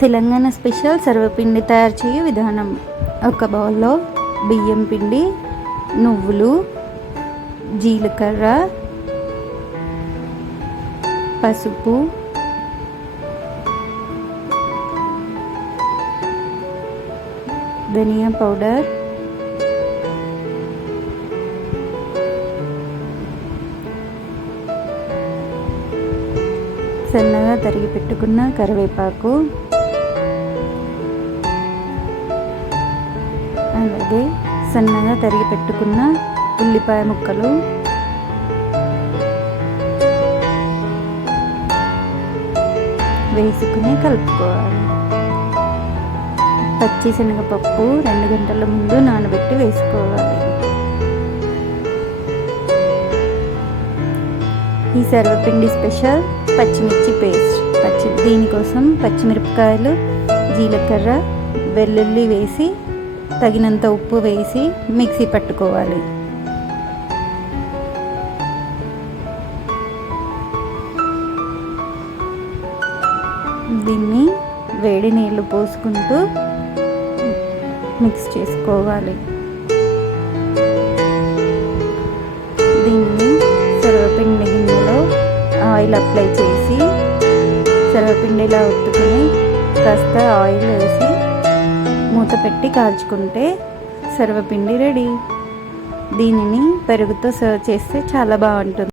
Telangana special సర్వపిండి తయారు చేయు విధానం. ఒక బౌల్లో బియ్యం పిండి, నువ్వులు, జీలకర్ర, పసుపు, ధనియా పౌడర్, సన్నగా తరిగి పెట్టుకున్న కరివేపాకు, అలాగే సన్నగా తరిగి పెట్టుకున్న ఉల్లిపాయ ముక్కలు, వేసుకుని కలుపుకోవాలి. పచ్చి శనగపప్పు 2 గంటల ముందు నానబెట్టి వేసుకోవాలి. ఈ సర్వపిండి స్పెషల్ పచ్చిమిర్చి పేస్ట్. దీనికోసం పచ్చిమిరపకాయలు, జీలకర్ర, వెల్లుల్లి వేసి తగినంత ఉప్పు వేసి మిక్సీ పట్టుకోవాలి. దీన్ని వేడి నీళ్ళు పోసుకుంటూ మిక్స్ చేసుకోవాలి. దీన్ని సర్వపిండి గిన్నెలో ఆయిల్ అప్లై చేసి సర్వపిండిలా ఒత్తుకుని కాస్త ఆయిల్ వేసి మూత పెట్టి కాల్చుకుంటే సర్వపిండి రెడీ. దీనిని పెరుగుతో సర్వ్ చేస్తే చాలా బాగుంటుంది.